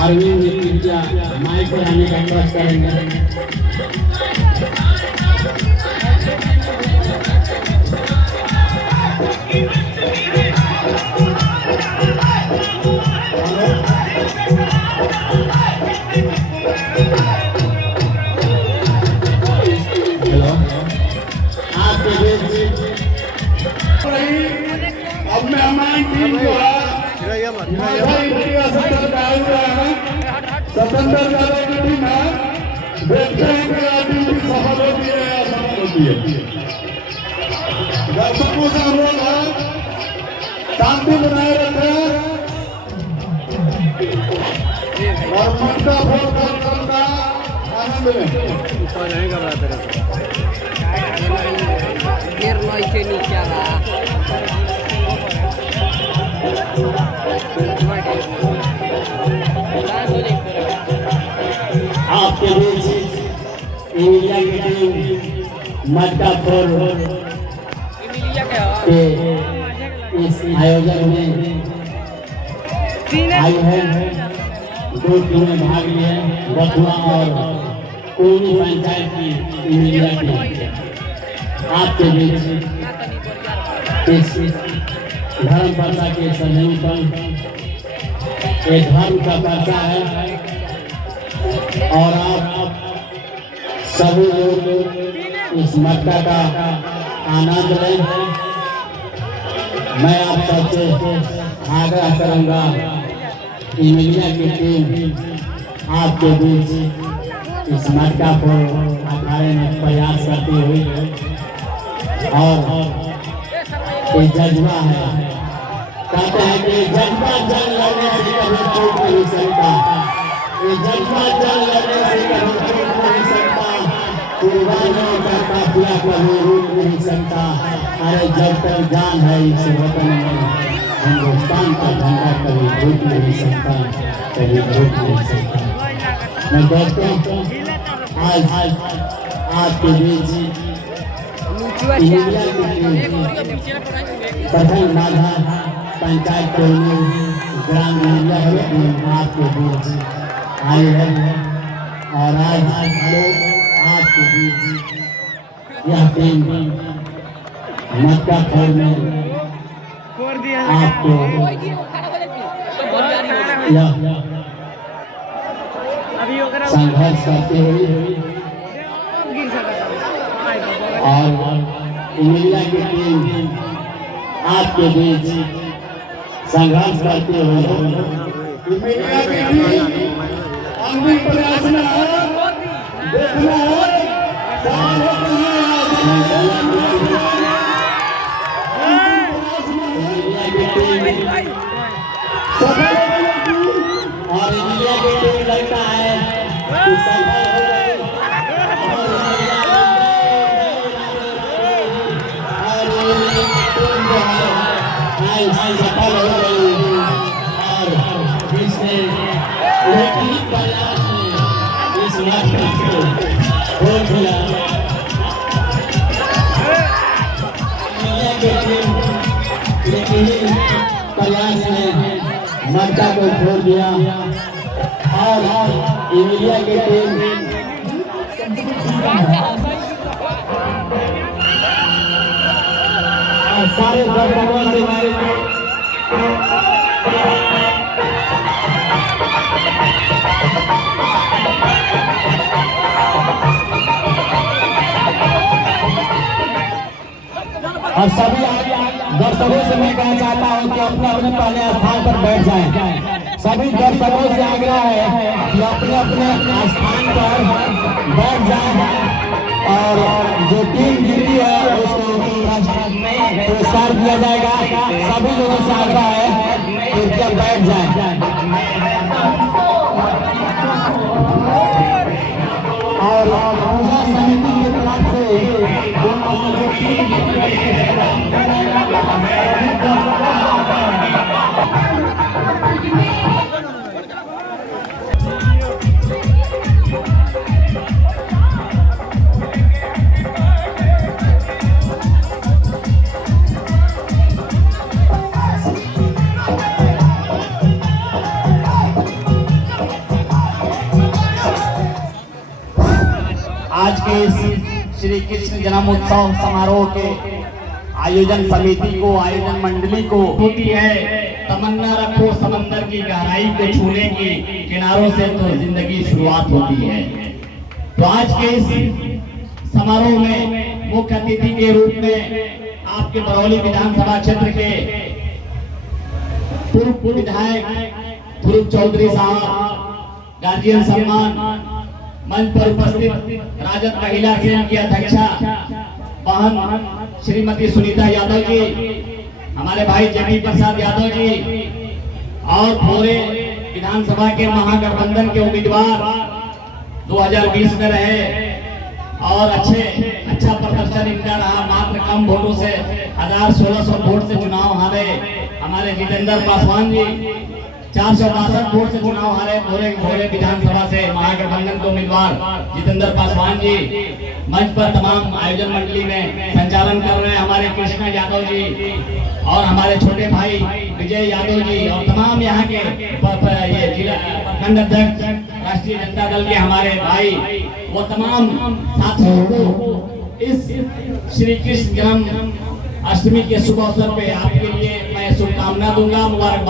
अरविंद विद्या mic पर आने का अनुरोध करेंगे। हेलो, आपके बीच अब मेहमान टीम जो है सतेंद्र यादव की टीम है। देखते हैं कि यह टीम सफल होती है या असफल होती है। दर्शकों से अनुरोध है शांति बनाए रखें और मन का भोग का आनंद लें। आपके बीच इंडिया की टीम मटकापुर के इस आयोजन में आई है। दो टीमें भाग लिए, बथुआ और कोनी पंचायत की इंडिया टीम। आपके बीच इस धर्म पर्चा के संयोजन एक धर्म का पर्चा है और आप सभी लोग इस मटका का आनंद लें। मैं आप सबसे आग्रह करूंगा इंडिया की टीम आपके बीच इस मटका को अखाड़े में प्रयास करती हुई और ये जज्बा है। कहते हैं कि जज्बा जंग लड़ने से कभी टूट नहीं सकता। ये जज्बा जंग लड़ने से कभी टूट नहीं सकता। कुर्बानियों का काफिला कभी रूठ नहीं सकता। अरे जब तक जान है इस वतन में, हिंदुस्तान का झंडा कभी टूट नहीं सकता, कभी टूट नहीं सकता। मैं दोस्तों आज आपके बीच इंडिया की प्रथम राधा पंचायत ग्राम इंडिया आपके बीच आई है और आज लोग आपके बीच यह टीम मटकापुर में आपको संघर्ष करते हुए और इंडिया की टीम आपके बीच संघर्ष करते हुए इंडिया की टीम अंतिम प्रयास में है। देखना है और इंडिया की टीम लगता है कि सफल हो गई और सफल हो गई और इसने एक प्रयास में इस मटका को खोल दिया। इंडिया की टीम लेकिन प्रयास में मटका को खोल दिया और इंडिया की टीम सारे दर्शकों से और सभी दर्शकों से मैं कहना चाहता हूं कि अपने अपने पहले स्थान पर बैठ जाएं। सभी दर्शकों से आग्रह है कि अपने अपने स्थान पर बैठ जाएं और जो टीम जीती है उसको पुरस्कार दिया जाएगा। सभी लोगों से आग्रह है कि बैठ जाएं और पूजा समिति की तरफ से के इस श्री कृष्ण जन्मोत्सव समारोह के आयोजन समिति को, आयोजन मंडली को होती है तमन्ना रखो समंदर की गहराई को छूने की, किनारों से तो जिंदगी शुरुआत होती है। तो आज के इस समारोह में मुख्य अतिथि के रूप में आपके बरौली विधानसभा क्षेत्र के पूर्व विधायक ध्रुव चौधरी साहब गार्जियन सम्मान मंच पर उपस्थित राजद महिला सेल की अध्यक्षा बहन श्रीमती सुनीता यादव जी, हमारे भाई जमी प्रसाद यादव जी और पूरे विधानसभा के महागठबंधन के उम्मीदवार 2020 में रहे और अच्छा प्रदर्शन इनका रहा। मात्र कम वोटों से 1600 वोट से चुनाव हारे हमारे जितेंद्र पासवान जी, 462 वोट से चुनाव हारे भोरे विधानसभा से महागठबंधन के उम्मीदवार जितेंद्र पासवान जी। मंच पर तमाम आयोजन मंडली में संचालन कर रहे हैं हमारे कृष्णा यादव जी और हमारे छोटे भाई विजय यादव जी और तमाम यहाँ के ये जिला प्रखंड अध्यक्ष राष्ट्रीय जनता दल के हमारे भाई, वो तमाम साथियों को इस श्री कृष्ण जन्म अष्टमी के शुभ अवसर पे आपके लिए मैं शुभकामना दूंगा, मुबारक।